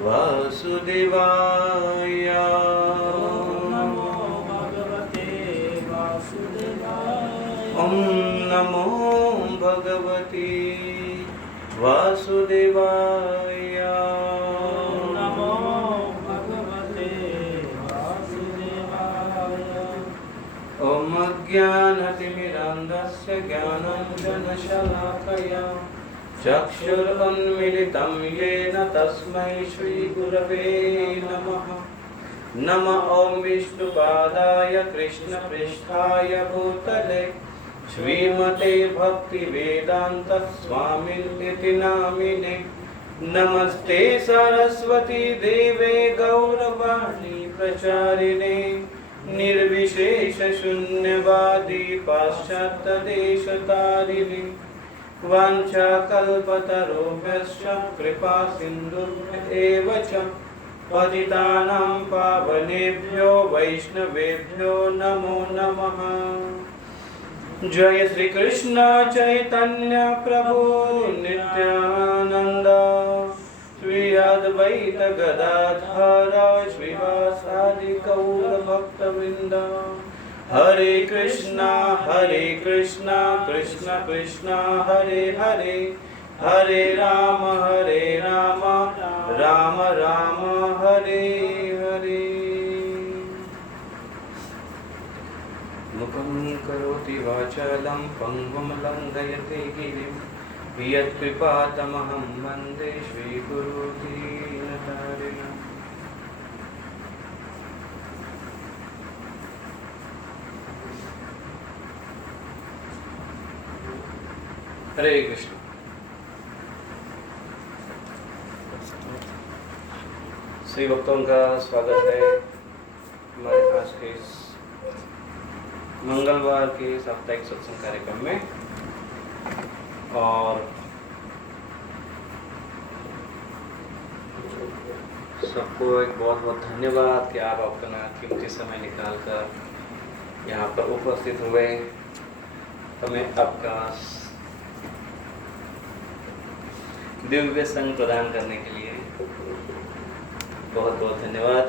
वासुदेवाय। नमो भगवते वासुदेवाय। ॐ नमो भगवते वासुदेवाय। नमो भगवते वासुदेवाय। ॐ अज्ञानतिमिरान्धस्य ज्ञानाञ्जनशलाकया चक्षुरुन्मीलितं येन तस्मै श्रीगुरवे नमः। नमः ॐ विष्णुपादाय कृष्णपृष्ठाय भूतले श्रीमते भक्तिवेदान्त स्वामिनिति नामिने। नमस्ते सरस्वती देवे गौरवाणी प्रचारिणे निर्विशेष शून्यवादी पाश्चात्यदेशतारिणे। वाञ्छाकल्पतरुभ्यश्च कृपा सिन्धुभ्य एव च पतितानां पावनेभ्यो वैष्णवेभ्यो नमो नमः। जय श्री कृष्ण चैतन्य प्रभु नित्यानंद श्री अद्वैत गदाधर श्रीवासादि गौर भक्तवृंद। हरे कृष्णा कृष्ण कृष्ण हरे हरे, हरे राम राम राम हरे हरे। मुखं करोति वाचालं पंगुं लङ्घयते गिरिं यत्कृपातमहं वन्दे श्रीगुरुदीनतारिणम्। हरे कृष्ण। श्री भक्तों का स्वागत है हमारे आज के इस मंगलवार के साप्ताहिक सत्संग कार्यक्रम में। और सबको एक बहुत बहुत धन्यवाद कि आप अपना कीमती समय निकालकर यहाँ पर उपस्थित हुए। हमें आपका दिव्य संग प्रदान करने के लिए बहुत बहुत धन्यवाद।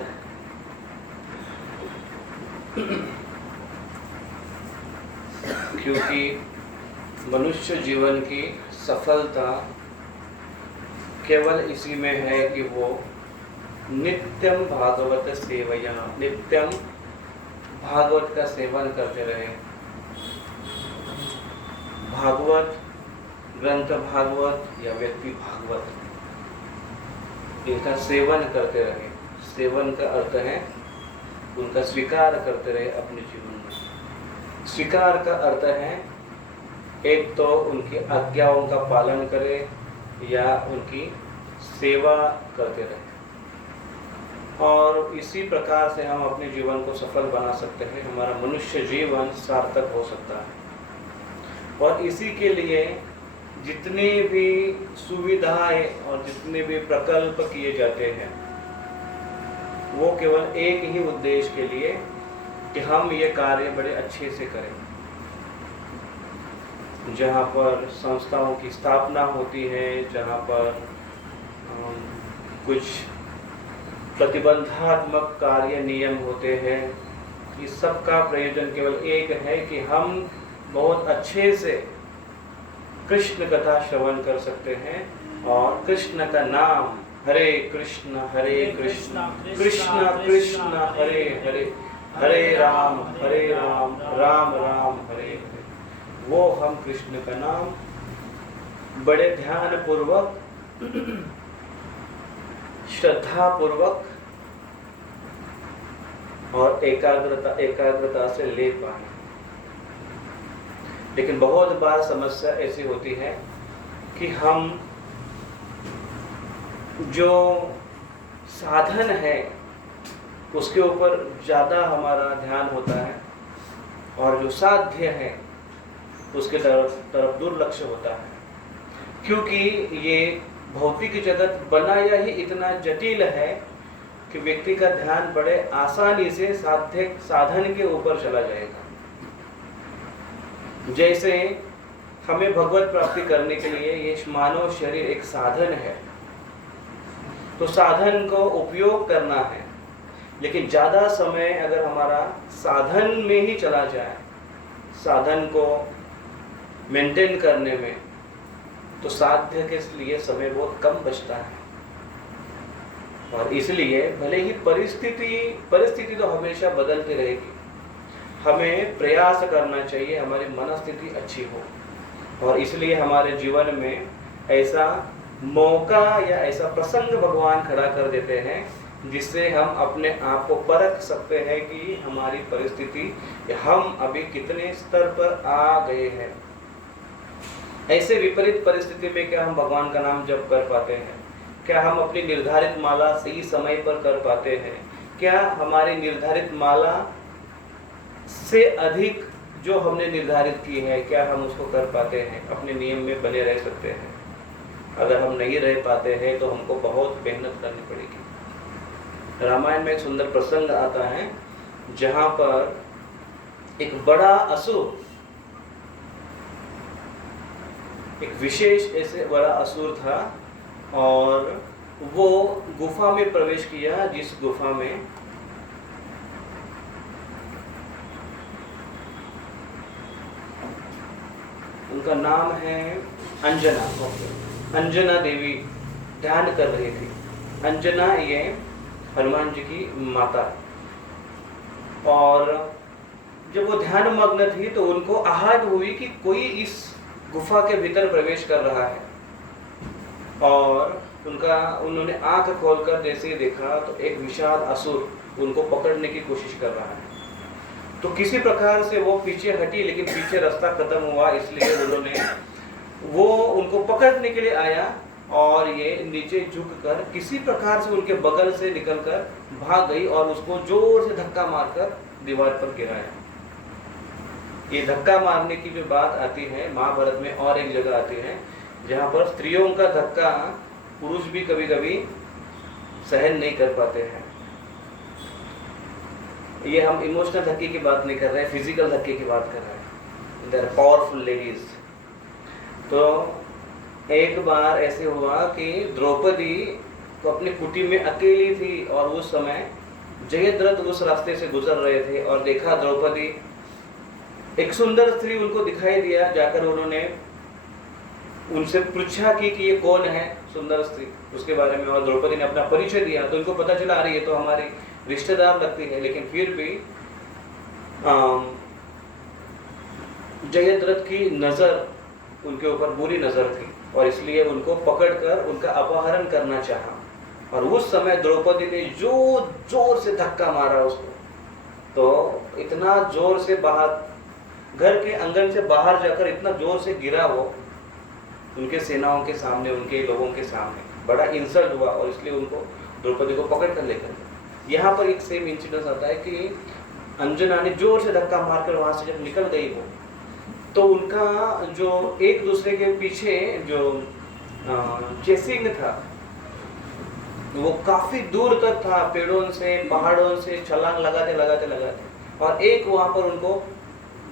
क्योंकि मनुष्य जीवन की सफलता केवल इसी में है कि वो नित्यम भागवत सेवया, नित्यम भागवत का सेवन करते रहे। भागवत ग्रंथ भागवत या व्यक्ति भागवत, इनका सेवन करते रहे। सेवन का अर्थ है उनका स्वीकार करते रहे अपने जीवन में। स्वीकार का अर्थ है एक तो उनकी आज्ञाओं का पालन करे या उनकी सेवा करते रहे। और इसी प्रकार से हम अपने जीवन को सफल बना सकते हैं, हमारा मनुष्य जीवन सार्थक हो सकता है। और इसी के लिए जितनी भी सुविधाएं और जितने भी प्रकल्प किए जाते हैं वो केवल एक ही उद्देश्य के लिए कि हम ये कार्य बड़े अच्छे से करें। जहाँ पर संस्थाओं की स्थापना होती है, जहाँ पर कुछ प्रतिबंधात्मक कार्य नियम होते हैं, इस सब का प्रयोजन केवल एक है कि हम बहुत अच्छे से कृष्ण कथा श्रवण कर सकते हैं और कृष्ण का नाम हरे कृष्ण कृष्ण कृष्ण हरे हरे, हरे राम राम राम हरे हरे, वो हम कृष्ण का नाम बड़े ध्यान पूर्वक श्रद्धा पूर्वक और एकाग्रता से ले पाए। लेकिन बहुत बार समस्या ऐसी होती है कि हम जो साधन है उसके ऊपर ज़्यादा हमारा ध्यान होता है और जो साध्य है उसके तरफ दुर्लक्ष्य होता है। क्योंकि ये भौतिक जगत बनाया ही इतना जटिल है कि व्यक्ति का ध्यान बड़े आसानी से साधन के ऊपर चला जाएगा। जैसे हमें भगवत प्राप्ति करने के लिए ये मानव शरीर एक साधन है तो साधन को उपयोग करना है, लेकिन ज़्यादा समय अगर हमारा साधन में ही चला जाए, साधन को मेंटेन करने में, तो साध्य के लिए समय बहुत कम बचता है। और इसलिए भले ही परिस्थिति तो हमेशा बदलती रहेगी, हमें प्रयास करना चाहिए हमारी मनस्थिति अच्छी हो। और इसलिए हमारे जीवन में ऐसा मौका या ऐसा प्रसंग भगवान खड़ा कर देते हैं जिससे हम अपने आप को परख सकते हैं कि हमारी परिस्थिति, हम अभी कितने स्तर पर आ गए हैं। ऐसे विपरीत परिस्थिति में क्या हम भगवान का नाम जप कर पाते हैं? क्या हम अपनी निर्धारित माला सही समय पर कर पाते हैं? क्या हमारी निर्धारित माला से अधिक जो हमने निर्धारित की है, क्या हम उसको कर पाते हैं? अपने नियम में बने रह सकते हैं? अगर हम नहीं रह पाते हैं तो हमको बहुत मेहनत करनी पड़ेगी। रामायण में एक सुंदर प्रसंग आता है जहाँ पर एक बड़ा असुर, एक विशेष ऐसे बड़ा असुर था और वो गुफा में प्रवेश किया, जिस गुफा में उनका नाम है अंजना। अंजना देवी ध्यान कर रही थी। अंजना ये हनुमान जी की माता। और जब वो ध्यान मग्न थी तो उनको आहट हुई कि कोई इस गुफा के भीतर प्रवेश कर रहा है। और उन्होंने आंख खोलकर जैसे ही देखा तो एक विशाल असुर उनको पकड़ने की कोशिश कर रहा है। तो किसी प्रकार से वो पीछे हटी, लेकिन पीछे रास्ता खत्म हुआ, इसलिए वो उनको पकड़ने के लिए आया और ये नीचे झुककर किसी प्रकार से उनके बगल से निकलकर भाग गई और उसको जोर से धक्का मारकर दीवार पर गिराया। ये धक्का मारने की जो बात आती है महाभारत में और एक जगह आती है जहाँ पर स्त्रियों का धक्का पुरुष भी कभी कभी सहन नहीं कर पाते हैं। ये हम इमोशनल धक्के की बात नहीं कर रहे हैं, फिजिकल धक्के की बात कर रहे हैं। They are powerful ladies. तो एक बार ऐसे हुआ कि द्रौपदी तो अपनी कुटी में अकेली थी और उस समय जयद्रथ उस रास्ते से गुजर रहे थे और देखा द्रौपदी, एक सुंदर स्त्री उनको दिखाई दिया। जाकर उन्होंने उनसे पूछा कि ये कौन है सुंदर स्त्री, उसके बारे में, और द्रौपदी ने अपना परिचय दिया। तो उनको पता चला अरे ये तो हमारी रिश्तेदार लगती है। लेकिन फिर भी जयद्रथ की नजर उनके ऊपर बुरी नजर थी और इसलिए उनको पकड़कर उनका अपहरण करना चाहा। और उस समय द्रौपदी ने जोर से धक्का मारा उसको, तो इतना जोर से बाहर, घर के आंगन से बाहर जाकर इतना जोर से गिरा वो उनके सेनाओं के सामने, उनके लोगों के सामने। बड़ा इंसल्ट हुआ और इसलिए उनको द्रौपदी को पकड़ कर लेकर गए। यहाँ पर एक सेम इंसिडेंस आता है कि अंजना ने जोर से धक्का मारकर वहां से जब निकल गई वो, तो उनका जो एक दूसरे के पीछे जो चेसिंग था वो काफी दूर तक था, पेड़ों से पहाड़ों से छलांग लगाते। और एक वहां पर उनको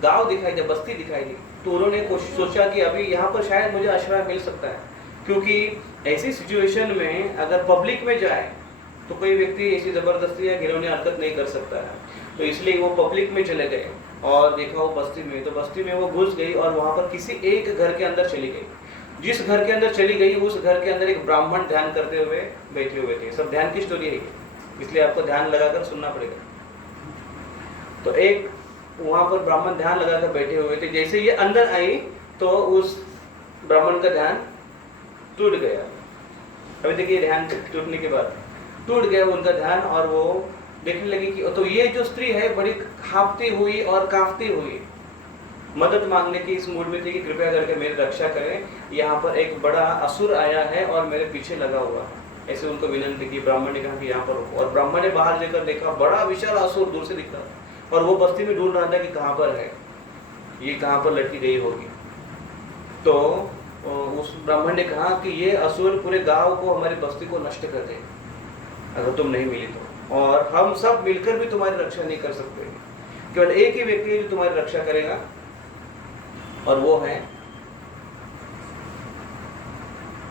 गांव दिखाई दिया, बस्ती दिखाई दी। तो उन्होंने सोचा कि अभी यहाँ पर शायद मुझे आश्रय मिल सकता है, क्योंकि ऐसी सिचुएशन में अगर पब्लिक में जाए तो कोई व्यक्ति ऐसी जबरदस्ती या घिनौनी हरकत नहीं कर सकता है। तो इसलिए वो पब्लिक में चले गए और देखा वो बस्ती में, तो बस्ती में वो घुस गई और वहाँ पर किसी एक घर के अंदर चली गई। जिस घर के अंदर चली गई उस घर के अंदर एक ब्राह्मण ध्यान करते हुए बैठे हुए थे। सब ध्यान की स्टोरी है, इसलिए आपको ध्यान लगाकर सुनना पड़ेगा। तो एक वहां पर ब्राह्मण ध्यान लगाकर बैठे हुए थे। जैसे ये अंदर आई तो उस ब्राह्मण का ध्यान टूट गया। अभी देखिए ध्यान टूटने के बाद टूट गया उनका ध्यान और वो देखने लगी कि तो ये जो स्त्री है बड़ी कांपती हुई और कांपती हुई मदद मांगने की इस मूड में थी कि कृपया करके मेरी रक्षा करें, यहाँ पर एक बड़ा असुर आया है और मेरे पीछे लगा हुआ है। ऐसे उनको विनंती की। ब्राह्मण ने कहा कि यहाँ पर रुको, और ब्राह्मण ने बाहर जाकर देखा बड़ा विशाल असुर दूर से दिख रहा था और वो बस्ती में ढूंढ रहा था कि कहाँ पर है, ये कहाँ पर लड़की गई होगी। तो उस ब्राह्मण ने कहा कि ये असुर पूरे गांव को, हमारी बस्ती को नष्ट कर दे अगर तुम नहीं मिली तो, और हम सब मिलकर भी तुम्हारी रक्षा नहीं कर सकते। केवल एक ही व्यक्ति है जो तुम्हारी रक्षा करेगा और वो है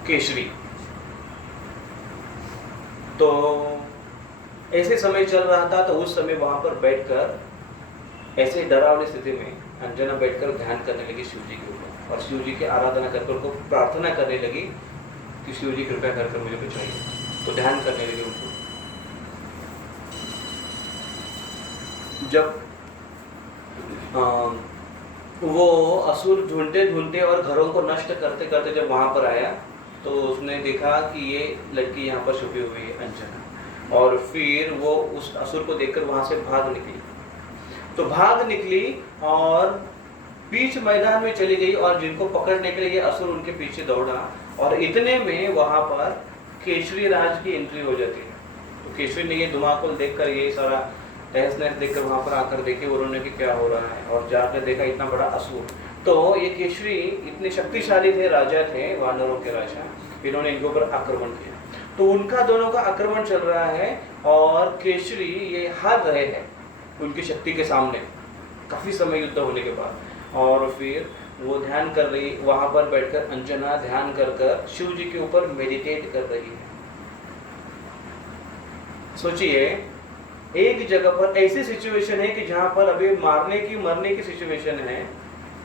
केशरी। तो ऐसे समय चल रहा था, तो उस समय वहां पर बैठकर ऐसे डरावनी स्थिति में अंजना बैठकर ध्यान करने लगी शिव जी के ऊपर, और शिव जी की आराधना करके उनको प्रार्थना करने लगी कि शिव जी कृपया कर मुझे बचाइए। तो ध्यान करने लगी उनको। जब वो असुर ढूंढते ढूंढते और घरों को नष्ट करते करते जब वहां पर आया, तो उसने देखा कि ये लड़की यहाँ पर छुपी हुई है अंजना, और फिर वो उस असुर को देखकर वहां से भाग निकली। तो भाग निकली और बीच मैदान में चली गई, और जिनको पकड़ने के लिए ये असुर उनके पीछे दौड़ा, और इतने में वहां पर केशरी राज की एंट्री हो जाती है। तो केशरी ने ये धुमाकुल देखकर, ये सारा तहस नहस देखकर वहां पर आकर देखे उन्होंने कि क्या हो रहा है, और जाकर देखा इतना बड़ा असुर। तो ये केशरी इतने शक्तिशाली थे, राजा थे, वानरों के राजा, इन्होंने इनके ऊपर आक्रमण किया। तो उनका दोनों का आक्रमण चल रहा है, और केशरी ये हार रहे हैं उनकी शक्ति के सामने काफी समय युद्ध होने के बाद। और फिर वो ध्यान कर रही, वहां पर बैठकर अंजना ध्यान कर कर शिव जी के ऊपर मेडिटेट कर रही है। सोचिए, एक जगह पर ऐसी सिचुएशन है कि जहां पर अभी मारने की मरने की सिचुएशन है,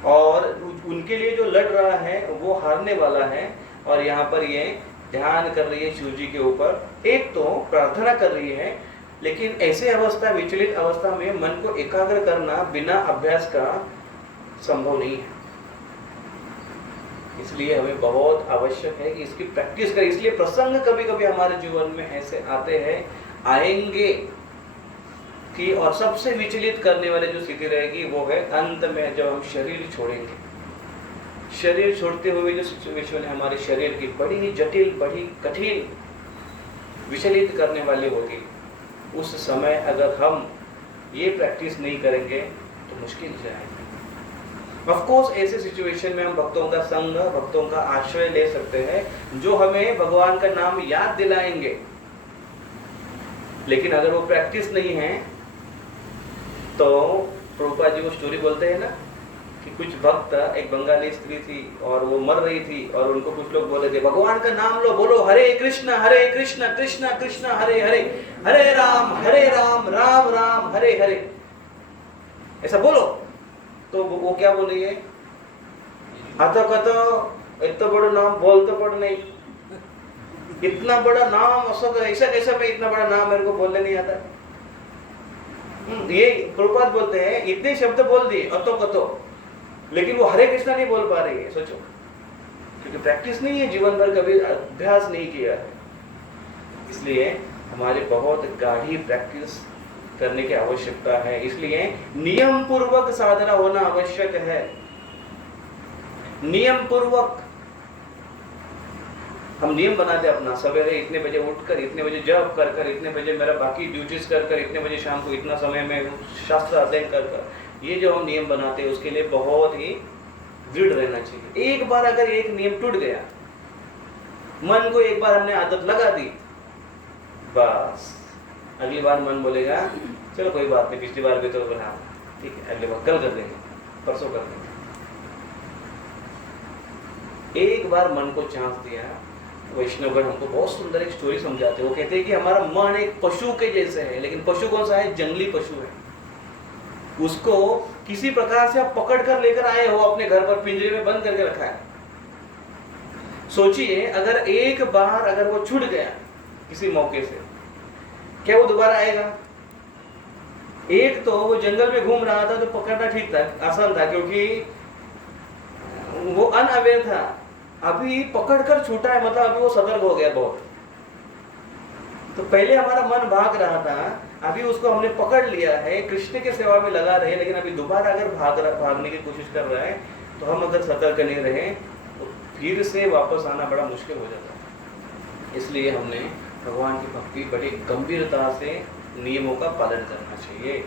और उनके लिए जो लड़ रहा है वो हारने वाला है, और यहाँ पर ये ध्यान कर रही है शिव जी के ऊपर। एक तो प्रार्थना कर रही है, लेकिन ऐसे अवस्था, विचलित अवस्था में मन को एकाग्र करना बिना अभ्यास का संभव नहीं है। इसलिए हमें बहुत आवश्यक है कि इसकी प्रैक्टिस करें। इसलिए प्रसंग कभी कभी हमारे जीवन में ऐसे आते हैं, आएंगे कि, और सबसे विचलित करने वाले जो स्थिति रहेगी वो है अंत में जब हम शरीर छोड़ेंगे। शरीर छोड़ते हुए जो सिचुएशन है हमारे शरीर की, बड़ी जटिल, बड़ी कठिन, विचलित करने वाली होगी। उस समय अगर हम ये प्रैक्टिस नहीं करेंगे तो मुश्किल जाएगा। ऑफ कोर्स ऐसे सिचुएशन में हम भक्तों का संग, भक्तों का आश्रय ले सकते हैं जो हमें भगवान का नाम याद दिलाएंगे, लेकिन अगर वो प्रैक्टिस नहीं है तो प्रभुपाद जी वो स्टोरी बोलते हैं ना कि कुछ भक्त, एक बंगाली स्त्री थी और वो मर रही थी, और उनको कुछ लोग बोले थे भगवान का नाम लो, बोलो हरे कृष्ण कृष्ण कृष्ण हरे हरे, हरे राम राम राम हरे हरे, ऐसा बोलो। तो वो क्या बोली है, आता कतो इतना बड़ा नाम बोल तो पड़ नहीं, इतना बड़ा नाम ऐसा कैसा मैं इतना बड़ा नाम मेरे को बोलने नहीं आता। ये प्रभुपाद बोलते हैं इतने शब्द बोल दिए अतो कतो, लेकिन वो हरे कृष्णा नहीं बोल पा रही है। सोचो, क्योंकि प्रैक्टिस नहीं है, जीवन भर कभी अभ्यास नहीं किया है। इसलिए हमारे बहुत गाढ़ी प्रैक्टिस करने की आवश्यकता है। इसलिए नियम पूर्वक साधना होना आवश्यक है। नियम पूर्वक हम नियम बनाते अपना, सवेरे इतने बजे उठकर इतने बजे जप कर कर, इतने बजे मेरा बाकी ड्यूटीज कर कर, इतने बजे शाम को इतना समय में शास्त्र अध्ययन कर कर, ये जो हम नियम बनाते हैं उसके लिए बहुत ही दृढ़ रहना चाहिए। एक बार अगर एक नियम टूट गया, मन को एक बार हमने आदत लगा दी, बस अगली बार मन बोलेगा चलो कोई बात नहीं, पिछली बार भी तो बना, ठीक है अगली बार कल कर देंगे, परसों कर देंगे। एक बार मन को चांस दिया। वैष्णवगण हमको बहुत सुंदर एक स्टोरी समझाते हैं। वो कहते हैं कि हमारा मन एक पशु के जैसे है, लेकिन पशु कौन सा है, जंगली पशु है। उसको किसी प्रकार से आप पकड़ कर लेकर आए हो, अपने घर पर पिंजरे में बंद करके रखा है। सोचिए अगर एक बार अगर वो छूट गया किसी मौके से, क्या वो दोबारा आएगा? एक तो वो जंगल में घूम रहा था तो पकड़ना ठीक था, आसान था, क्योंकि वो अनअवेयर था। अभी पकड़कर छूटा है मतलब अभी वो सतर्क हो गया बहुत। तो पहले हमारा मन भाग रहा था, अभी उसको हमने पकड़ लिया है, कृष्ण के सेवा में लगा रहे, लेकिन अभी दोबारा अगर भागने की कोशिश कर रहा है तो हम अगर सतर्क नहीं रहे तो फिर से वापस आना बड़ा मुश्किल हो जाता है। इसलिए हमने भगवान की भक्ति बड़ी गंभीरता से नियमों का पालन करना चाहिए।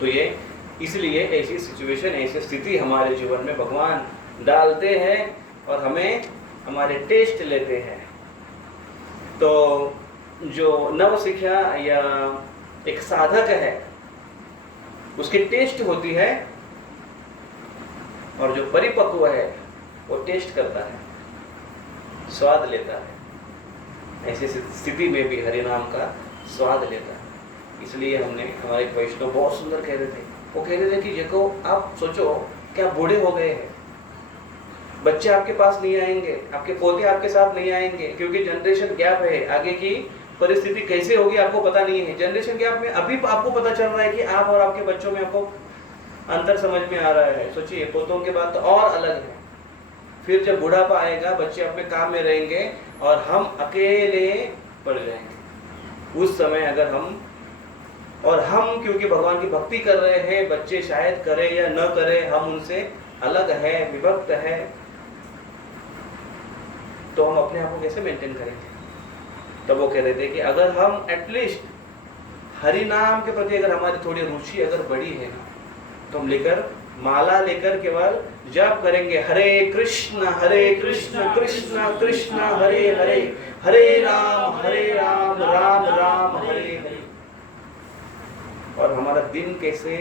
तो ये इसलिए ऐसी सिचुएशन, ऐसी स्थिति हमारे जीवन में भगवान डालते हैं और हमें हमारे टेस्ट लेते हैं। तो जो नव शिक्षा या एक साधक है उसकी टेस्ट होती है, और जो परिपक्व है वो टेस्ट करता है, स्वाद लेता है। ऐसी स्थिति में भी हरि नाम का स्वाद लेता है। इसलिए हमने हमारे वैष्णव बहुत सुंदर कह रहे थे, वो कह रहे थे कि देखो आप सोचो क्या बूढ़े हो गए हैं, बच्चे आपके पास नहीं आएंगे, आपके पोते आपके साथ नहीं आएंगे, क्योंकि जनरेशन गैप है, आगे की परिस्थिति कैसे होगी आपको पता नहीं है। जनरेशन गैप में अभी आपको पता चल रहा है कि आप और आपके बच्चों में आपको अंतर समझ में आ रहा है। सोचिए पोतों के बाद तो और अलग है। फिर जब बुढ़ापा आएगा, बच्चे अपने काम में रहेंगे और हम अकेले पड़ जाएंगे। उस समय अगर हम क्योंकि भगवान की भक्ति कर रहे हैं, बच्चे शायद करें या न करें, हम उनसे अलग है, विभक्त है, तो हम अपने आप को कैसे मेंटेन करेंगे। तब वो कह रहे थे कि अगर हम एटलीस्ट हरि नाम के प्रति अगर हमारी थोड़ी रुचि अगर बड़ी है ना, तो हम माला लेकर केवल जप करेंगे, हरे कृष्ण कृष्ण कृष्ण हरे हरे, हरे राम राम राम हरे हरे। और हमारा दिन कैसे,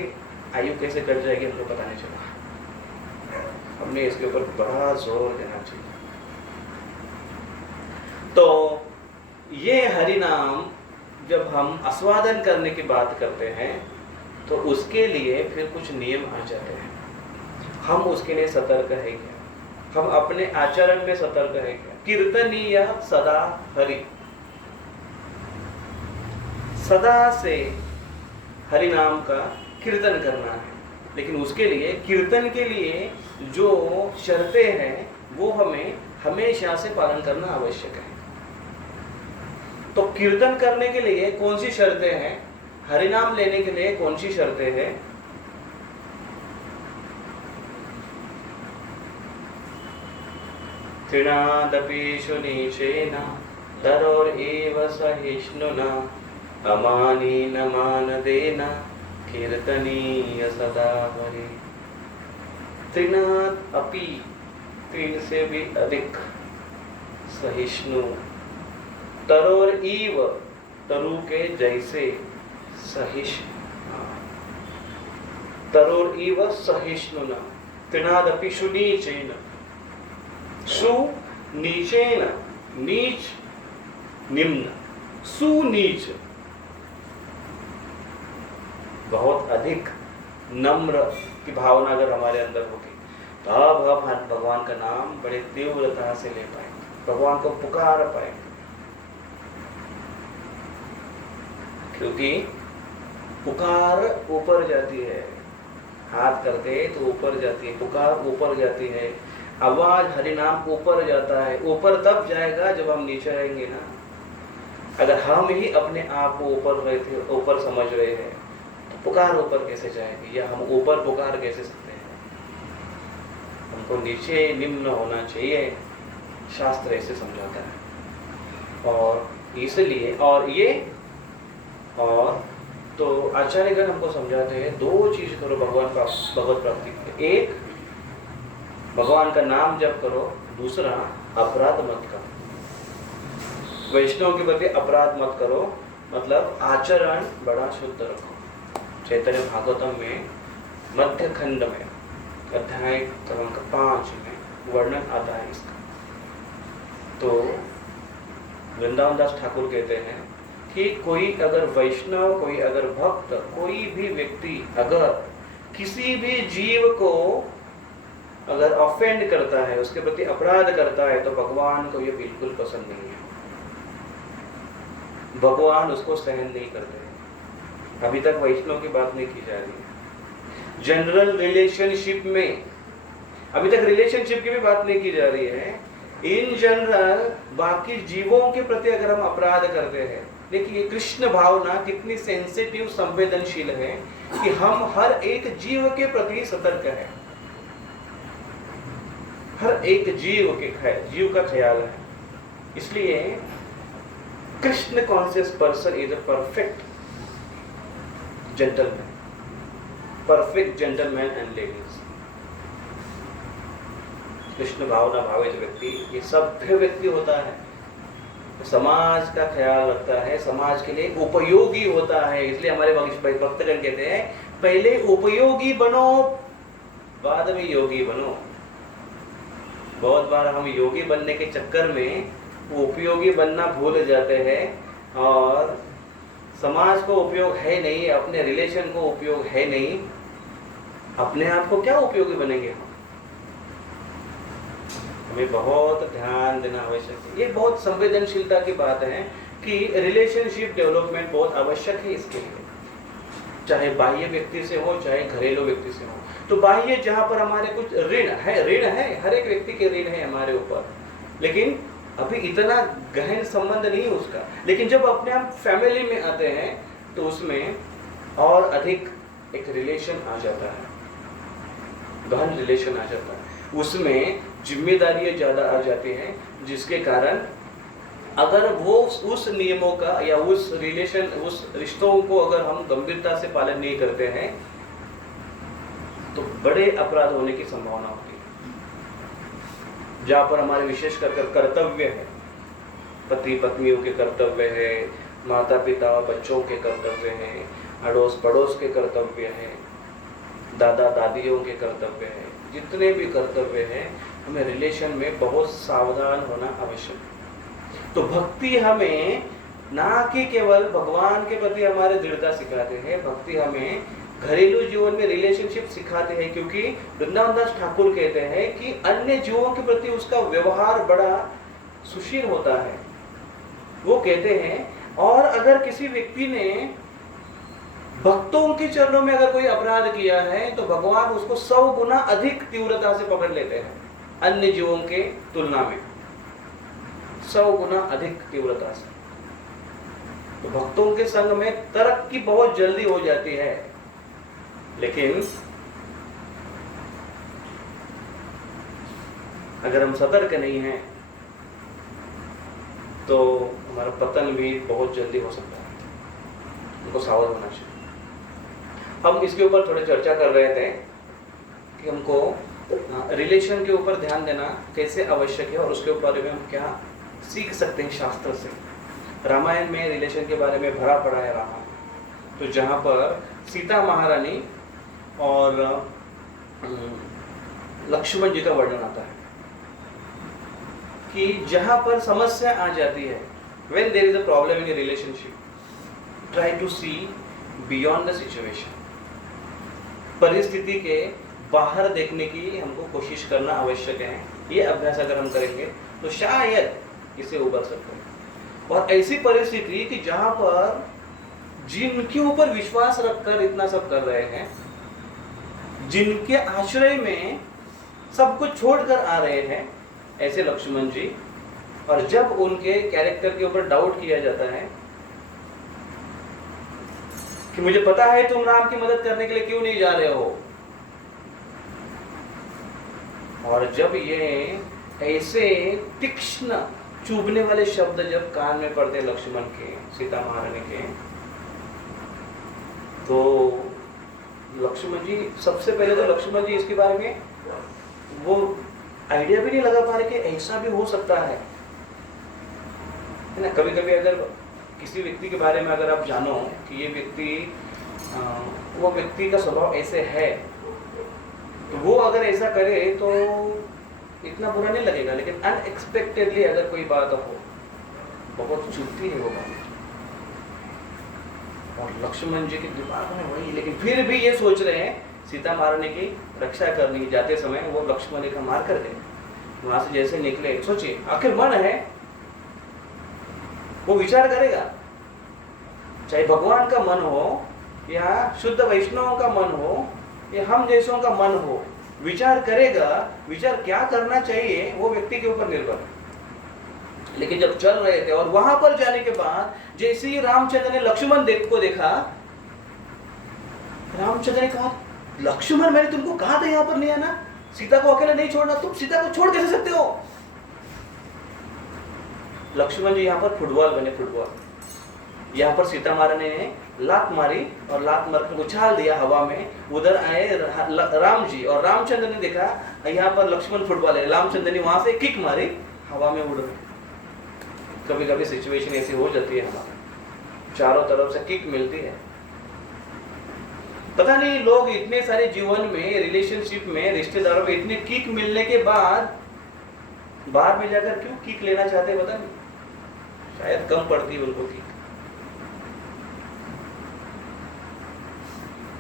आयु कैसे कट जाएगी हमको पता नहीं चला। हमने इसके ऊपर बड़ा जोर देना चाहिए। तो ये हरि नाम जब हम आस्वादन करने की बात करते हैं तो उसके लिए फिर कुछ नियम आ जाते हैं। हम उसके लिए सतर्क है क्या, हम अपने आचरण में सतर्क है क्या। कीर्तनीय सदा हरि, सदा से हरि नाम का कीर्तन करना है। लेकिन उसके लिए, कीर्तन के लिए जो शर्तें हैं वो हमें हमेशा से पालन करना आवश्यक है। तो कीर्तन करने के लिए कौन सी शर्तें हैं, हरि नाम लेने के लिए कौन सी शर्तें हैं। त्रिनादपीषु नीचेन तरोरेव सहिष्णुना अमानेन मानदेन कीर्तनीय सदा हरि। त्रिनाद अपि, तीन से भी अधिक, सहिष्णु, तरोर इव, तरु के जैसे, सहिष्णु, तरोर इव सहिष्णुना। त्रिनादपि सुनीचेन, सु नीचेन, नीच निम्न, सुनीच बहुत अधिक नम्र की भावना अगर हमारे अंदर होगी तब हम भगवान का नाम बड़े तीव्रता से ले पाएंगे, भगवान को पुकार पाएंगे। क्योंकि पुकार ऊपर जाती है, हाथ करते तो ऊपर जाती है, पुकार ऊपर जाती है, आवाज हरि नाम ऊपर जाता है। ऊपर तब जाएगा जब हम नीचे रहेंगे ना। अगर हम ही अपने आप को ऊपर समझ रहे हैं तो पुकार ऊपर कैसे जाएगी, या हम ऊपर पुकार कैसे सकते हैं। हमको नीचे निम्न होना चाहिए, शास्त्र ऐसे समझाता है। और इसलिए और तो आचार्यगण हमको समझाते हैं दो चीज करो भगवत प्राप्ति के। एक, भगवान का नाम जप करो, दूसरा अपराध मत करो। वैष्णव के प्रति अपराध मत करो, मतलब आचरण बड़ा शुद्ध रखो। चैतन्य भागवतम में मध्य खंड में अध्याय क्रमांक 5 में वर्णन आता है इसका। तो वृंदावन दास ठाकुर कहते हैं कि कोई अगर वैष्णव, कोई अगर भक्त, कोई भी व्यक्ति अगर किसी भी जीव को अगर ऑफेंड करता है, उसके प्रति अपराध करता है, तो भगवान को ये बिल्कुल पसंद नहीं है। भगवान उसको सहन नहीं करते हैं। अभी तक वैष्णव की बात नहीं की जा रही है। जनरल रिलेशनशिप में अभी तक रिलेशनशिप की भी बात नहीं की जा रही है। इन जनरल बाकी जीवों के प्रति अगर हम अपराध करते हैं, देखिए कृष्ण भावना कितनी सेंसिटिव, संवेदनशील है कि हम हर एक जीव के प्रति सतर्क है। हर एक जीव का ख्याल है। इसलिए Krishna conscious person is a perfect gentleman, perfect gentleman and ladies. Krishna भावना भावित व्यक्ति ये सभ्य व्यक्ति होता है, समाज का ख्याल रखता है, समाज के लिए उपयोगी होता है। इसलिए हमारे भक्तगण कहते हैं पहले उपयोगी बनो, बाद में योगी बनो। बहुत बार हम योगी बनने के चक्कर में वो उपयोगी बनना भूल जाते हैं और समाज को उपयोग है नहीं, अपने रिलेशन को उपयोग है नहीं, अपने आप को क्या उपयोगी बनेंगे हम? हमें बहुत ध्यान देना आवश्यक है। ये बहुत संवेदनशीलता की बात है कि रिलेशनशिप डेवलपमेंट बहुत आवश्यक है इसके लिए, चाहे बाह्य व्यक्ति से हो चाहे घरेलू व्यक्ति से हो। तो बाह्य जहां पर हमारे कुछ ऋण है, हर एक व्यक्ति के ऋण है हमारे ऊपर, लेकिन अभी इतना गहन संबंध नहीं उसका। लेकिन जब अपने हम फैमिली में आते हैं तो उसमें और अधिक एक रिलेशन आ जाता है, गहन रिलेशन आ जाता है, उसमें जिम्मेदारियां ज्यादा आ जाती हैं, जिसके कारण अगर वो उस नियमों का या उस रिलेशन उस रिश्तों को अगर हम गंभीरता से पालन नहीं करते हैं तो बड़े अपराध होने की संभावना होती है। जहाँ पर हमारे विशेष कर कर्तव्य है, पति पत्नियों के कर्तव्य है, माता पिता और बच्चों के कर्तव्य है, अड़ोस पड़ोस के कर्तव्य है, दादा दादियों के कर्तव्य है, जितने भी कर्तव्य हैं हमें रिलेशन में बहुत सावधान होना आवश्यक है। तो भक्ति हमें ना कि केवल भगवान के प्रति हमारे दृढ़ता सिखाते हैं, भक्ति हमें घरेलू जीवन में रिलेशनशिप सिखाते हैं, क्योंकि वृंदावन दास ठाकुर कहते हैं कि अन्य जीवों के प्रति उसका व्यवहार बड़ा सुशील होता है। वो कहते हैं और अगर किसी व्यक्ति ने भक्तों के चरणों में अगर कोई अपराध किया है तो भगवान उसको 100 गुना अधिक तीव्रता से पकड़ लेते हैं, अन्य जीवों के तुलना में 100 गुना अधिक तीव्रता से। तो भक्तों के संग में तरक्की बहुत जल्दी हो जाती है, लेकिन अगर हम सतर्क नहीं हैं तो हमारा पतन भी बहुत जल्दी हो सकता है, उनको सावधान होना चाहिए। हम इसके ऊपर थोड़ी चर्चा कर रहे थे कि हमको रिलेशन के ऊपर ध्यान देना कैसे आवश्यक है और उसके ऊपर में हम क्या सीख सकते हैं शास्त्र से। रामायण में रिलेशन के बारे में भरा पड़ा है रामायण, तो जहाँ पर सीता महारानी और लक्ष्मण जी का वर्णन आता है कि जहाँ पर समस्या आ जाती है, when there is a problem in a relationship, try to see beyond the situation। परिस्थिति के बाहर देखने की हमको कोशिश करना आवश्यक है। ये अभ्यास अगर हम करेंगे तो शायद इसे उबर सकते हैं। और ऐसी परिस्थिति कि जहां पर जिनके ऊपर विश्वास रखकर इतना सब कर रहे हैं, जिनके आश्रय में सब कुछ छोड़कर आ रहे हैं, ऐसे लक्ष्मण जी, और जब उनके कैरेक्टर के ऊपर डाउट किया जाता है कि मुझे पता है तुम राम की मदद करने के लिए क्यों नहीं जा रहे हो, और जब ये ऐसे तीक्ष्ण चुभने वाले शब्द जब कान में पड़ते लक्ष्मण के, सीता महारानी के, तो लक्ष्मण जी, सबसे पहले तो लक्ष्मण जी इसके बारे में वो आइडिया भी नहीं लगा पा रहे कि ऐसा भी हो सकता है ना। कभी कभी अगर किसी व्यक्ति के बारे में अगर आप जानो कि ये व्यक्ति वो व्यक्ति का स्वभाव ऐसे है, तो वो अगर ऐसा करे तो इतना बुरा नहीं लगेगा, लेकिन अनएक्सपेक्टेडली अगर कोई बात हो बहुत चुभती है वो बात। और लक्ष्मण जी के दिमाग में वही, लेकिन फिर भी ये सोच रहे हैं सीता महारानी की रक्षा करने की, जाते समय वो लक्ष्मण का मार कर दे। वहां से जैसे निकले, सोचिए आखिर मन है, वो विचार करेगा, चाहे भगवान का मन हो या शुद्ध वैष्णवों का मन हो या हम जैसों का मन हो, विचार करेगा। विचार क्या करना चाहिए वो व्यक्ति के ऊपर निर्भर है। लेकिन जब चल रहे थे और वहां पर जाने के बाद जैसे ही रामचंद्र ने लक्ष्मण को देखा, रामचंद्र ने कहा, लक्ष्मण मैंने तुमको कहा था यहाँ पर नहीं आना, सीता को अकेले नहीं छोड़ना, तुम सीता को छोड़ कैसे सकते हो। लक्ष्मण जी यहाँ पर फुटबॉल बने, फुटबॉल। यहाँ पर सीता महारानी ने लात मारी और लात मार कर उछाल दिया हवा में, उधर आए राम जी और रामचंद्र ने देखा यहाँ पर लक्ष्मण फुटबॉल है, रामचंद्र ने वहां से किक मारी, हवा में उड़ गए। कभी कभी सिचुएशन ऐसी हो जाती है, हमारे चारों तरफ से किक मिलती है। पता नहीं लोग इतने सारे जीवन में, रिलेशनशिप में, रिश्तेदारों में इतने किक मिलने के बाद बाहर में जाकर क्यों किक लेना चाहते हैं, पता नहीं। शायद कम पड़ती है उनको की।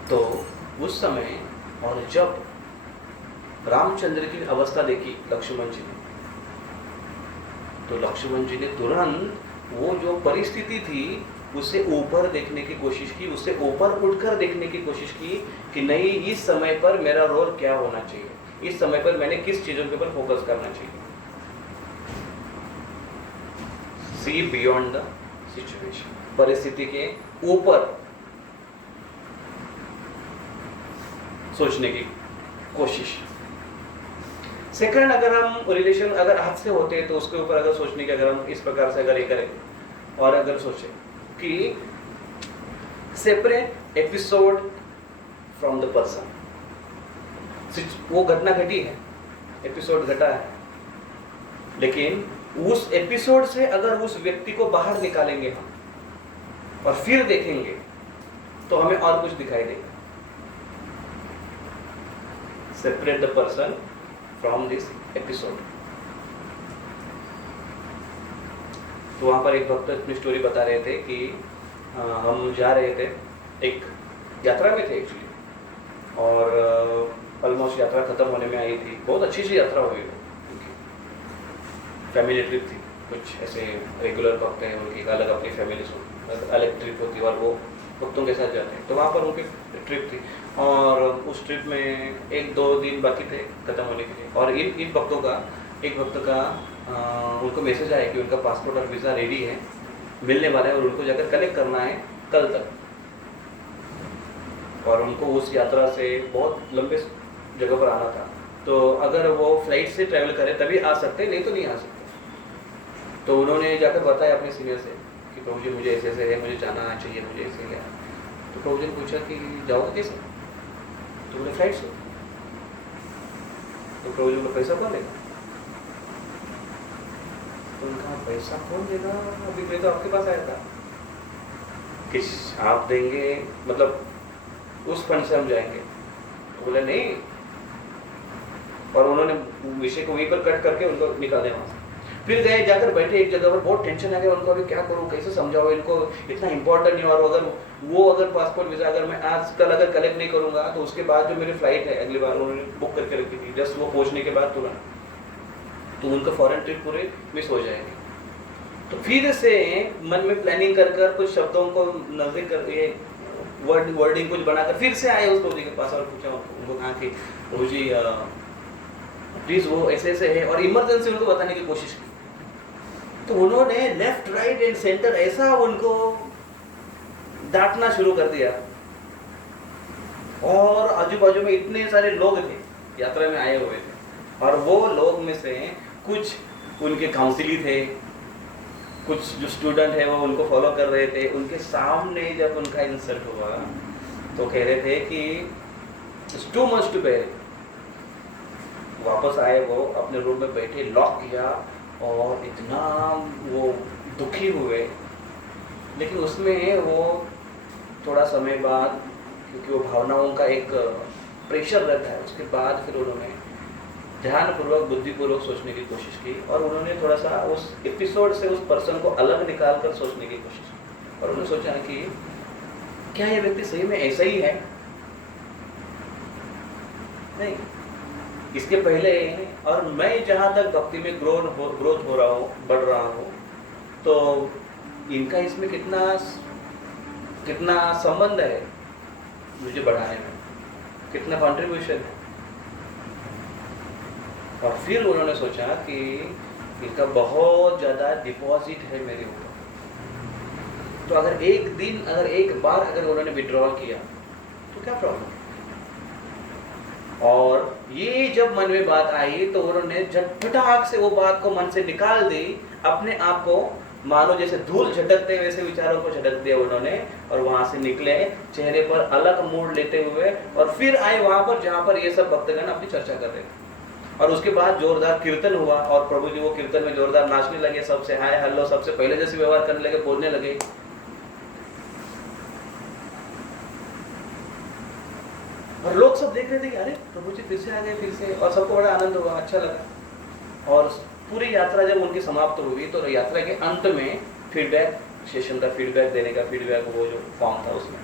तो उस समय और जब रामचंद्र की अवस्था देखी लक्ष्मण जी ने, तो लक्ष्मण जी ने तुरंत वो जो परिस्थिति थी उससे ऊपर देखने की कोशिश की, उससे ऊपर उठकर देखने की कोशिश की कि नहीं, इस समय पर मेरा रोल क्या होना चाहिए, इस समय पर मैंने किस चीजों के ऊपर फोकस करना चाहिए। सी बियॉन्ड द सिचुएशन, परिस्थिति के ऊपर सोचने की कोशिश। सेकंड, अगर हम रिलेशन अगर हाथ से होते तो उसके ऊपर अगर सोचने की, अगर हम इस प्रकार से अगर ये करें और अगर सोचें कि separate episode from the person, वो घटना घटी है, एपिसोड घटा है, लेकिन उस एपिसोड से अगर उस व्यक्ति को बाहर निकालेंगे हम और फिर देखेंगे तो हमें और कुछ दिखाई देगा। Separate the person from this episode. तो वहां पर एक भक्त अपनी स्टोरी बता रहे थे कि हम जा रहे थे, एक यात्रा में थे एक्चुअली, और ऑलमोस्ट यात्रा खत्म होने में आई थी। बहुत अच्छी सी यात्रा हुई उनकी, फैमिली ट्रिप थी। कुछ ऐसे रेगुलर भक्त हैं, उनकी अलग अपनी फैमिली अलग ट्रिप होती है और वो भक्तों के साथ जाते हैं। तो वहाँ पर उनकी ट्रिप थी और उस ट्रिप में 1-2 दिन बाकी थे खत्म होने के लिए, और इन भक्तों का, एक भक्त का उनको मैसेज आया कि उनका पासपोर्ट और वीज़ा रेडी है, मिलने वाला है और उनको जाकर कलेक्ट करना है कल तक। और उनको उस यात्रा से बहुत लंबे जगह पर आना था, तो अगर वो फ्लाइट से ट्रैवल करें तभी आ सकते, नहीं तो नहीं आ सकते। तो उन्होंने जाकर बताया अपने सीनियर से कि प्रभु जी मुझे ऐसे ऐसे है, मुझे जाना चाहिए, मुझे ऐसे है। तो प्रभु जी ने पूछा कि जाओगे कैसे? तो बोले फ्लाइट से। तो प्रभु जी को पैसा कौन देगा? तो उनका पैसा कौन देगा, अभी मैं तो आपके पास आया था, किस आप देंगे, मतलब उस फंड से हम जाएंगे। तो बोले नहीं, और उन्होंने विषय को वहीं पर कट करके उनको निकाले वहां से। फिर गए, जाकर बैठे एक जगह पर, बहुत टेंशन आ गया उनको, अभी क्या करूं, कैसे समझाओ इनको, इतना इंपॉर्टेंट नहीं, और अगर पासपोर्ट वीजा अगर मैं आज कल अगर कलेक्ट नहीं करूंगा तो उसके बाद जो मेरी फ्लाइट है अगली बार उन्होंने बुक करके रखी थी, जस्ट वो पहुंचने के बाद तुरंत, तो उनका फॉरेन ट्रिप पूरे मिस हो जाएंगे। तो फिर से मन में प्लानिंग कर कुछ शब्दों को नजदीक कर, ये वर्डिंग कुछ बनाकर फिर से आए उस प्रभु जी के पास और पूछा उनको, कहा कि प्रभु जी प्लीज वो ऐसे ऐसे है, और इमरजेंसी उनको बताने की कोशिश की। तो उन्होंने लेफ्ट राइट एंड सेंटर ऐसा उनको डांटना शुरू कर दिया, और आजू बाजू में इतने सारे लोग थे यात्रा में आए हुए थे, और वो लोग में से कुछ उनके काउंसिली थे, कुछ जो स्टूडेंट है वो उनको फॉलो कर रहे थे। उनके सामने जब उनका इंसल्ट हुआ तो कह रहे थे कि it's too much to bear. वापस आए, वो अपने रूम में बैठे, लॉक किया, और इतना वो दुखी हुए। लेकिन उसमें वो थोड़ा समय बाद, क्योंकि वो भावनाओं का एक प्रेशर रहता है, उसके बाद फिर उन्होंने ध्यानपूर्वक बुद्धिपूर्वक सोचने की कोशिश की, और उन्होंने थोड़ा सा उस एपिसोड से उस पर्सन को अलग निकाल कर सोचने की कोशिश की, और उन्होंने सोचा कि क्या ये व्यक्ति सही में ऐसा ही है? नहीं, इसके पहले, और मैं जहाँ तक भक्ति में ग्रोथ हो रहा हूँ, बढ़ रहा हूँ, तो इनका इसमें कितना संबंध है मुझे बढ़ाने में, कितना कंट्रीब्यूशन है। और फिर उन्होंने सोचा कि इनका बहुत ज़्यादा डिपॉजिट है मेरे ऊपर, तो अगर एक बार अगर उन्होंने विड्रॉल किया तो क्या प्रॉब्लम। और ये जब मन में बात आई तो उन्होंने झटपटाक से वो बात को मन से निकाल दी, अपने आप को मानो जैसे धूल झटकते वैसे विचारों को झटक दिया उन्होंने, और वहां से निकले चेहरे पर अलग मूड लेते हुए, और फिर आए वहां पर जहां पर ये सब भक्तगण अपनी चर्चा कर रहे थे। और उसके बाद जोरदार कीर्तन हुआ, और प्रभु जी वो कीर्तन में जोरदार नाचने लगे, सबसे हाय हेलो, सबसे पहले जैसे व्यवहार करने लगे, बोलने लगे। और लोग सब देख रहे थे कि अरे प्रभु जी फिर से आ गए, फिर से, और सबको बड़ा आनंद हुआ, अच्छा लगा। और पूरी यात्रा जब उनकी समाप्त हुई तो यात्रा के अंत में फीडबैक सेशन का फीडबैक देने का फीडबैक वो जो फॉर्म था उसमें,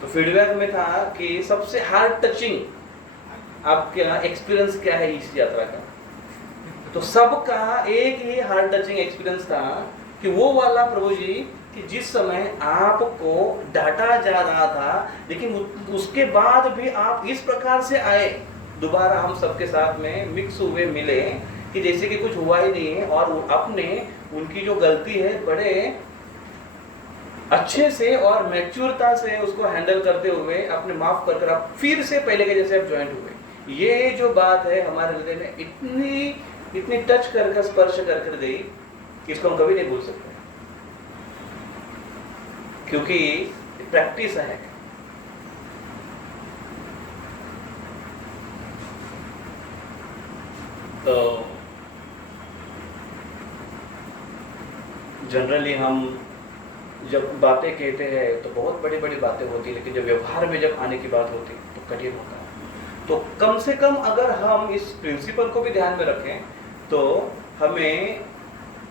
तो फीडबैक में था कि सबसे हार्ड टचिंग आपका एक्सपीरियंस क्या है इस यात्रा का। तो सबका एक ही हार्ट टचिंग एक्सपीरियंस था कि वो वाला प्रभु जी कि जिस समय आपको डांटा जा रहा था लेकिन उसके बाद भी आप इस प्रकार से आए, दोबारा हम सबके साथ में मिक्स हुए मिले कि जैसे कि कुछ हुआ ही नहीं है, और अपने उनकी जो गलती है बड़े अच्छे से और मैच्योरता से उसको हैंडल करते हुए अपने माफ कर आप फिर से पहले के जैसे आप ज्वाइंट हुए। ये जो बात है हमारे हृदय में इतनी टच कर स्पर्श कर गई कि इसको हम कभी नहीं भूल सकते, क्योंकि प्रैक्टिस है। तो जनरली हम जब बातें कहते हैं तो बहुत बड़ी बड़ी बातें होती है, लेकिन जब व्यवहार में जब आने की बात होती है तो कठिन होता है। तो कम से कम अगर हम इस प्रिंसिपल को भी ध्यान में रखें तो हमें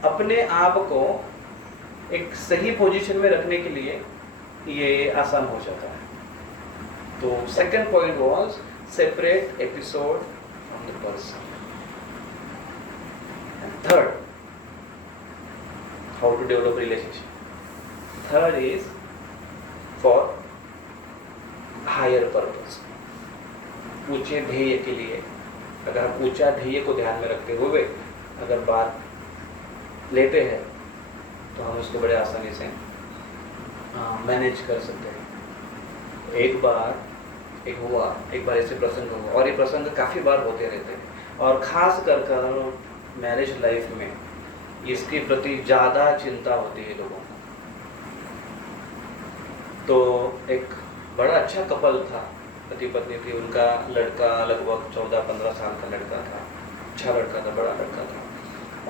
अपने आप को एक सही पोजीशन में रखने के लिए ये आसान हो जाता है। तो second point was separate episode from the person. Third, how to develop relationship. Third is for higher purpose, ऊंचे ध्येय के लिए। अगर हम ऊंचा ध्येय को ध्यान में रखते हुए अगर बात लेते हैं तो हम उसको बड़े आसानी से मैनेज कर सकते हैं। एक बार ऐसे प्रसंग हुआ, और ये प्रसंग काफ़ी बार होते रहते हैं, और ख़ास कर मैरिज लाइफ में इसके प्रति ज़्यादा चिंता होती है लोगों को। तो एक बड़ा अच्छा कपल था, पति पत्नी थी, उनका लड़का लगभग 14-15 साल का लड़का था, अच्छा लड़का था, बड़ा लड़का था,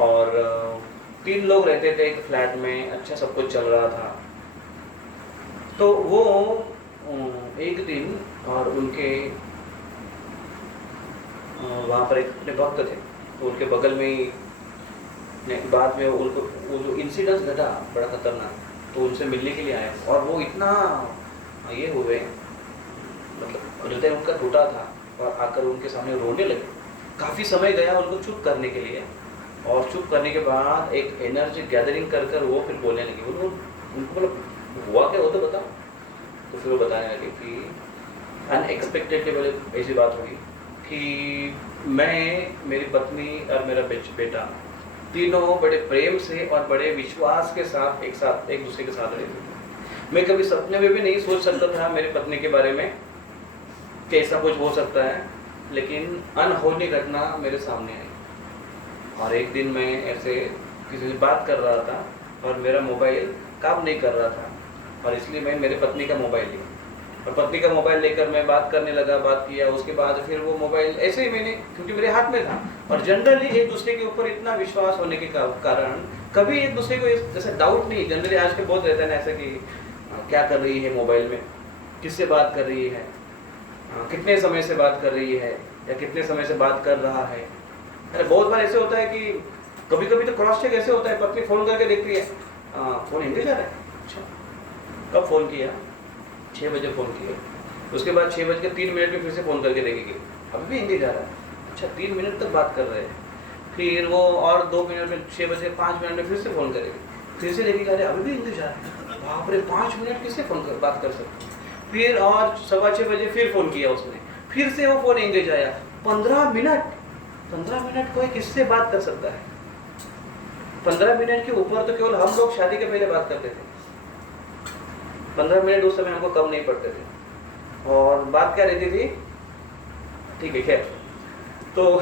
और 3 लोग रहते थे एक फ्लैट में, अच्छा सब कुछ चल रहा था। तो वो एक दिन और उनके वहाँ पर एक अपने भक्त थे, तो उनके बगल में ही बाद में उनको वो जो इंसिडेंस घटा बड़ा खतरनाक, तो उनसे मिलने के लिए आए, और वो इतना ये हुए, मतलब हृदय उनका टूटा था, और आकर उनके सामने रोने लगे। काफ़ी समय गया उनको चुप करने के लिए, और चुप करने के बाद एक एनर्जी गैदरिंग कर वो फिर बोलने लगे। उनको मतलब हुआ क्या, वो तो बताओ। तो फिर वो बताने लगे कि अनएक्सपेक्टेडली बोले ऐसी बात हुई कि मैं, मेरी पत्नी और मेरा बेटा तीनों बड़े प्रेम से और बड़े विश्वास के साथ एक दूसरे के साथ रहते थे। मैं कभी सपने में भी नहीं सोच सकता था मेरी पत्नी के बारे में कि ऐसा कुछ हो सकता है, लेकिन अनहोनी घटना मेरे सामने आई। और एक दिन मैं ऐसे किसी से बात कर रहा था और मेरा मोबाइल काम नहीं कर रहा था, और इसलिए मैं मेरे पत्नी का मोबाइल लिया, और पत्नी का मोबाइल लेकर मैं बात करने लगा, बात किया। उसके बाद फिर वो मोबाइल ऐसे ही मैंने, क्योंकि मेरे हाथ में था, और जनरली एक दूसरे के ऊपर इतना विश्वास होने के कारण कभी एक दूसरे को जैसे डाउट नहीं, जनरली आज के बहुत रहता है ना ऐसा कि क्या कर रही है मोबाइल में, किससे बात कर रही है, कितने समय से बात कर रही है, या कितने समय से बात कर रहा है। अरे बहुत बार ऐसे होता है कि कभी कभी तो क्रॉस चेक ऐसे होता है, पत्नी फ़ोन करके देखती है, फ़ोन इंग्लिश आ रहा है, अच्छा कब फ़ोन किया, 6 बजे फ़ोन किया। उसके बाद 6:03 में फिर से फ़ोन करके देखेगी, अभी भी हिंदी जा रहा है, अच्छा 3 मिनट तक बात कर रहे हैं। फिर वो और 2 मिनट में 6:05 में फिर से फ़ोन करेगी, फिर से देखेगी, अरे अभी भी हिंदी जा रहा है, बाप रे 5 मिनट किससे बात कर सकते। फिर और 6:15 बजे फिर फ़ोन किया उसने, फिर से वो फ़ोन एंगेज आया। 15 मिनट कोई किससे बात कर सकता है। 15 मिनट के ऊपर तो केवल हम लोग शादी के पहले बात करते थे। 15 मिनट उस समय हमको कम नहीं पड़ते थे, और बात क्या रहती थी, ठीक है खैर। तो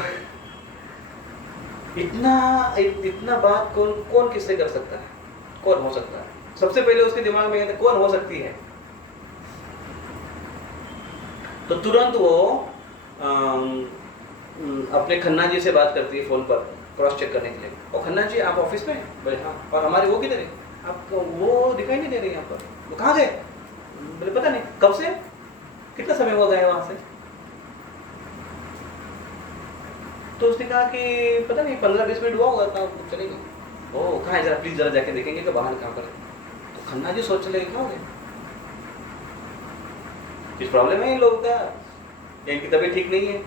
इतना बात कौन किससे कर सकता है, कौन हो सकता है। सबसे पहले उसके दिमाग में कहते कौन हो सकती है, तो तुरंत वो अपने खन्ना जी से बात करती है फ़ोन पर क्रॉस चेक करने के लिए। और खन्ना जी आप ऑफिस में? बोले हाँ। और हमारे वो किधर है? आपको वो दिखाई नहीं दे रही यहाँ पर। वो कहाँ गए? बोले पता नहीं। कब से? कितना समय हुआ गए वहाँ से? तो उसने कहा कि पता नहीं 15-20 मिनट हुआ होगा, चली गई। ओ कहाँ है, जरा प्लीज जरा जाके देखेंगे कि बाहर कहाँ पर है। तो खन्ना जी सोचने लगे क्या हो गया, कुछ प्रॉब्लम है इन लोगों का, इनकी तबीयत ठीक नहीं है।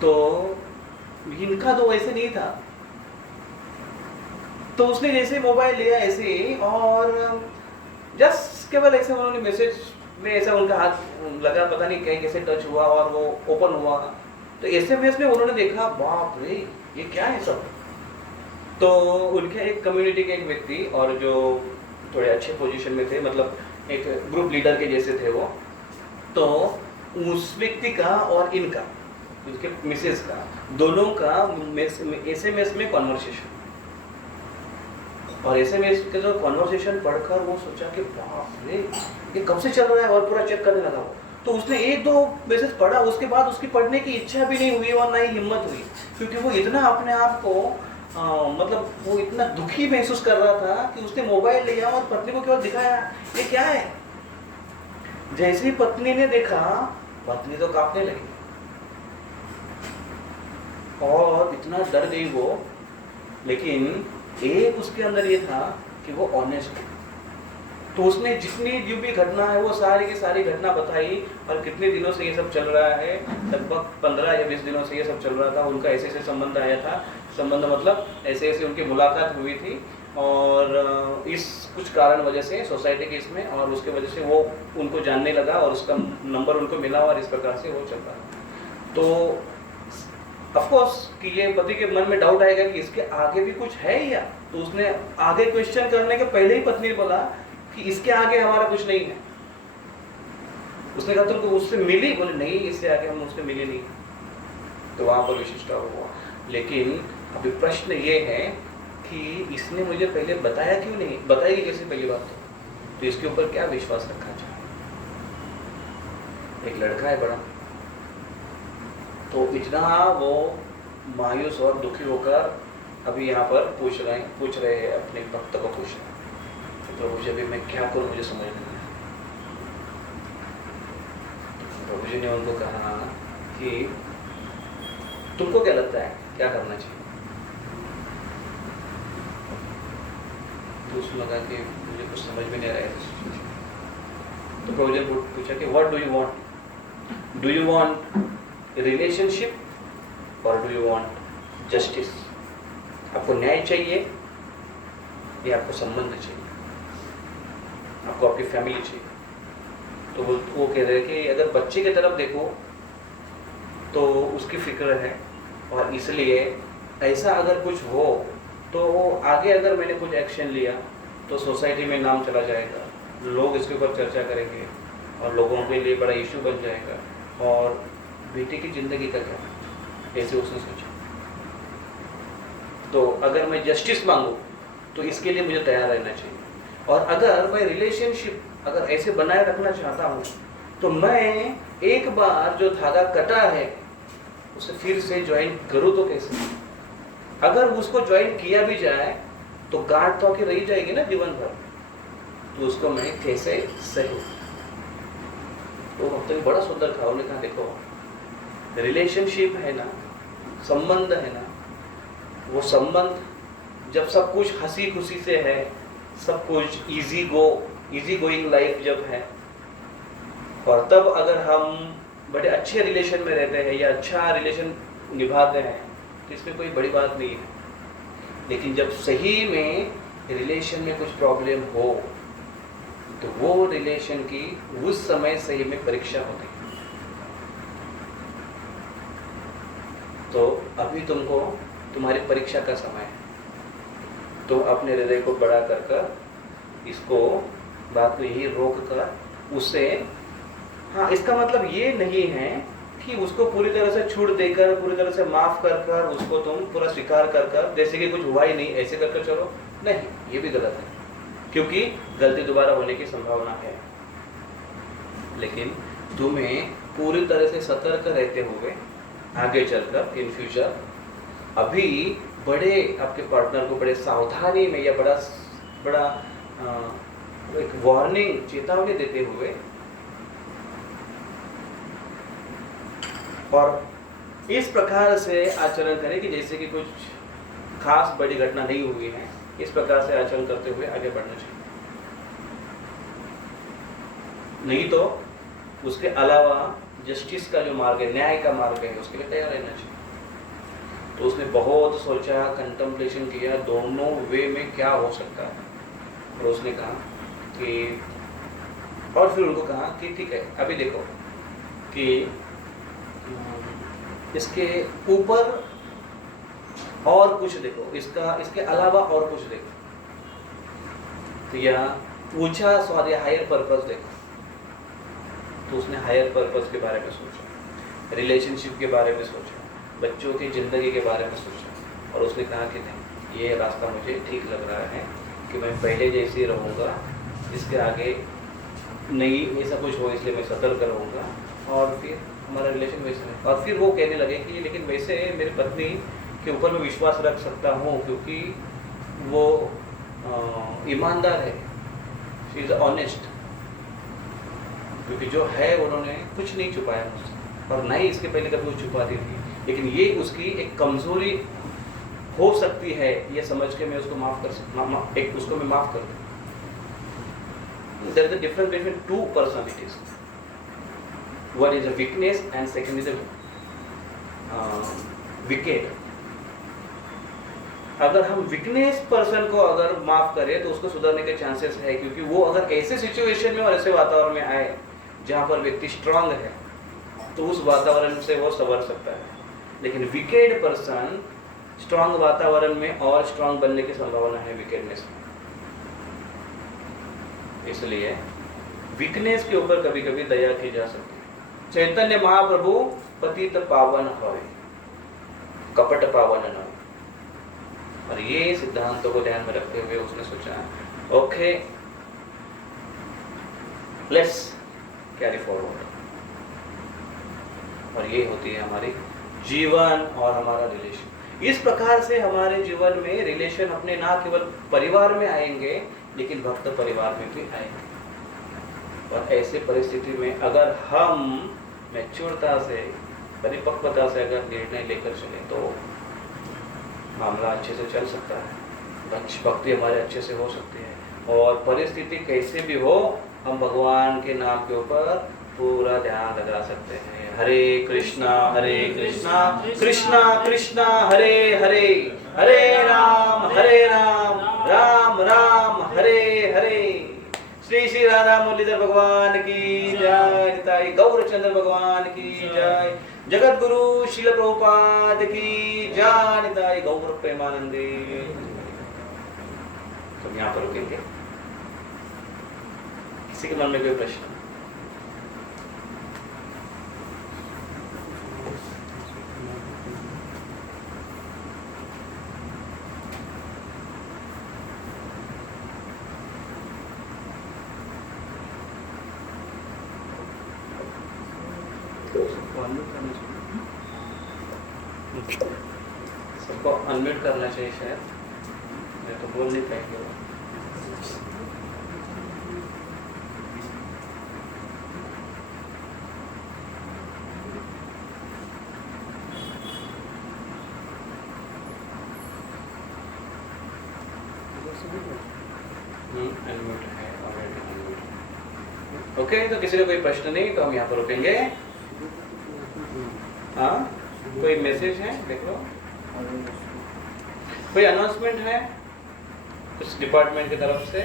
तो इनका तो वैसे नहीं था। तो उसने जैसे मोबाइल लिया ऐसे ही, और जस्ट केवल ऐसे उन्होंने मैसेज में ऐसा उनका हाथ लगा, पता नहीं कहीं कैसे टच हुआ और वो ओपन हुआ। तो एसएमएस में उन्होंने देखा, बाप रे ये क्या है सब। तो उनके एक कम्युनिटी के एक व्यक्ति और जो थोड़े अच्छे पोजीशन में थे, मतलब एक ग्रुप लीडर के जैसे थे वो, तो उस व्यक्ति का और इनका, उसके मिसेस का, दोनों का एसएमएस में कॉन्वर्सेशन, और एसएमएस के जो कॉन्वर्सेशन पढ़कर वो सोचा कि बाप रे ये कब से चल रहा है, और पूरा चेक करने लगा वो। तो उसने एक दो मैसेज पढ़ा, उसके बाद उसकी पढ़ने की इच्छा भी नहीं हुई और ना ही हिम्मत हुई, क्योंकि वो इतना अपने आप को मतलब वो इतना दुखी महसूस कर रहा था कि उसने मोबाइल लिया और पत्नी को केवल दिखाया ये क्या है। जैसे ही पत्नी ने देखा, पत्नी तो कांपने लगी और इतना डर गई वो। लेकिन एक उसके अंदर ये था कि वो ऑनेस्ट है। तो उसने जितनी जो भी घटना है वो सारी की सारी घटना बताई, और कितने दिनों से ये सब चल रहा है, लगभग 15 या 20 दिनों से ये सब चल रहा था। उनका ऐसे ऐसे संबंध आया था, संबंध मतलब ऐसे ऐसे उनकी मुलाकात हुई थी, और इस कुछ कारण वजह से सोसाइटी के इसमें, और उसके वजह से वो उनको जानने लगा और उसका नंबर उनको मिला, और इस प्रकार से वो चल रहा। तो ऑफकोर्स कि ये पति के मन में डाउट आएगा कि इसके आगे भी कुछ है या। तो उसने आगे क्वेश्चन करने के पहले ही पत्नी ने बोला कि इसके आगे हमारा कुछ नहीं है। उसने कहा तुमको उससे मिली? बोले नहीं, इससे आगे हम उससे मिले नहीं। तो वहां पर विशिष्टा हुआ। लेकिन अभी प्रश्न ये है कि इसने मुझे पहले बताया क्यों नहीं, बताएगी कैसे पहली बात तो इसके ऊपर क्या विश्वास रखा जाए। एक लड़का है बड़ा, तो इतना वो मायूस और दुखी होकर अभी यहाँ पर पूछ रहे हैं अपने भक्त को, पूछ रहे हैं तो प्रभु जी अभी मैं क्या करूँ, मुझे समझ नहीं आया। प्रभु जी ने उनको कहा कि तुमको क्या लगता है क्या करना चाहिए। तो उसने लगा कि मुझे कुछ समझ में नहीं आ रहा है। तो प्रभु जी ने पूछा कि what do you want, do you want relationship और डू यू वांट जस्टिस। आपको न्याय चाहिए या आपको संबंध चाहिए, आपको आपकी फैमिली चाहिए। तो वो कह रहे हैं कि अगर बच्चे की तरफ देखो तो उसकी फिक्र है, और इसलिए ऐसा अगर कुछ हो तो आगे अगर मैंने कुछ एक्शन लिया तो सोसाइटी में नाम चला जाएगा, लोग इसके ऊपर चर्चा करेंगे और लोगों के लिए बड़ा इशू बन जाएगा, और बेटे की जिंदगी का क्या, ऐसे उसने सोचा। तो अगर मैं जस्टिस मांगू तो इसके लिए मुझे तैयार रहना चाहिए, और अगर मैं रिलेशनशिप अगर ऐसे बनाए रखना चाहता हूँ तो मैं एक बार जो धागा कटा है उसे फिर से ज्वाइन करूँ तो कैसे। अगर उसको ज्वाइन किया भी जाए तो गांठ तो आके रही जाएगी ना जीवन भर, तो उसको मैं कैसे सहूँ। तो भक्त ने बड़ा सुंदर कहा, उन्होंने कहा देखो रिलेशनशिप है ना, संबंध है ना, वो संबंध जब सब कुछ हंसी खुशी से है, सब कुछ इजी गोइंग लाइफ जब है, और तब अगर हम बड़े अच्छे रिलेशन में रहते हैं या अच्छा रिलेशन निभाते हैं तो इसमें कोई बड़ी बात नहीं है। लेकिन जब सही में रिलेशन में कुछ प्रॉब्लम हो तो वो रिलेशन की उस समय सही में परीक्षा होती है। तो अभी तुमको तुम्हारी परीक्षा का समय है, तो अपने हृदय को बड़ा कर इसको बात को यही रोक कर उससे, हाँ इसका मतलब ये नहीं है कि उसको पूरी तरह से छूट देकर, पूरी तरह से माफ कर कर उसको तुम पूरा स्वीकार कर कर जैसे कि कुछ हुआ ही नहीं ऐसे कर कर चलो, नहीं, ये भी गलत है, क्योंकि गलती दोबारा होने की संभावना है। लेकिन तुम्हें पूरी तरह से सतर्क रहते हुए आगे चलकर इन फ्यूचर अभी बड़े आपके पार्टनर को बड़े सावधानी में या बड़ा एक वार्निंग, चेतावनी देते हुए, और इस प्रकार से आचरण करें कि जैसे कि कुछ खास बड़ी घटना नहीं हुई है, इस प्रकार से आचरण करते हुए आगे बढ़ना चाहिए। नहीं तो उसके अलावा जस्टिस का जो मार्ग है, न्याय का मार्ग है, उसके लिए तैयार रहना चाहिए। तो उसने बहुत सोचा, कंटेम्पलेशन किया, दोनों वे में क्या हो सकता है। और उसने कहा कि, और फिर उनको कहा कि ठीक है, अभी देखो कि इसके ऊपर और कुछ देखो, इसके अलावा और कुछ देखो, तो या पूछा स्वाद या हायर पर्पस देखो। तो उसने हायर पर्पस के बारे में सोचा, रिलेशनशिप के बारे में सोचा, बच्चों की ज़िंदगी के बारे में सोचा, और उसने कहा कि नहीं, ये रास्ता मुझे ठीक लग रहा है कि मैं पहले जैसे ही रहूँगा, इसके आगे नहीं ऐसा कुछ हो, इसलिए मैं सतर्क रहूँगा, और फिर हमारा रिलेशन वैसे है। और फिर वो कहने लगे कि लेकिन वैसे मेरी पत्नी के ऊपर मैं विश्वास रख सकता हूँ क्योंकि वो ईमानदार है, शी इज़ ऑनेस्ट, क्योंकि जो है उन्होंने कुछ नहीं छुपाया मुझसे, और ना ही इसके पहले कभी कुछ छुपाती थी, लेकिन ये उसकी एक कमज़ोरी हो सकती है, ये समझ के मैं उसको माफ़ कर सकता, उसको मैं माफ़ कर दूँ। There is a difference between two personalities. One is a weakness and second is a wicked. अगर हम वीकनेस पर्सन को अगर माफ करें तो उसको सुधरने के चांसेस है, क्योंकि वो अगर ऐसे सिचुएशन में और ऐसे वातावरण में आए जहाँ पर व्यक्ति स्ट्रांग है तो उस वातावरण से वो संभल सकता है। लेकिन विकेड पर्सन स्ट्रांग वातावरण में और स्ट्रांग बनने की संभावना है विकेडनेस में। इसलिए वीकनेस के ऊपर कभी कभी दया की जा सकती है। चैतन्य महाप्रभु पतित पावन हवे, कपट पावन न। और ये सिद्धांतों को ध्यान में रखते हुए उसने सोचा ओके लेट्स कैरी फॉरवर्ड। और ये होती है हमारी जीवन और हमारा रिलेशन। इस प्रकार से हमारे जीवन में रिलेशन अपने ना केवल परिवार में आएंगे लेकिन भक्त परिवार में भी आएंगे। और ऐसे परिस्थिति में अगर हम मैच्योरता से, परिपक्वता से अगर निर्णय लेकर चले तो मामला अच्छे से चल सकता है, भक्ति हमारे अच्छे से हो सकती है। और परिस्थिति कैसे भी हो हम भगवान के नाम के ऊपर पूरा ध्यान लगा सकते हैं। हरे कृष्णा कृष्णा कृष्णा हरे हरे, हरे राम राम राम हरे हरे। श्री श्री राधा मुरलीधर भगवान की जय, निताई गौरचंद्र भगवान की जय, जगत गुरु श्रील प्रभुपाद की जय, निताई गौर प्रेमानंदे। तो यहाँ पर रुकेंगे। किसी के मन में कोई प्रश्न? सबको अनम्यूट करना चाहिए शायद, मैं तो बोल नहीं पाएंगे। अनम्यूट है ऑलरेडी, अनम्यूट। ओके, तो किसी को कोई प्रश्न नहीं तो हम यहाँ पर रुकेंगे। हाँ, कोई मैसेज है? देख लो, कोई अनाउंसमेंट है कुछ डिपार्टमेंट की तरफ से?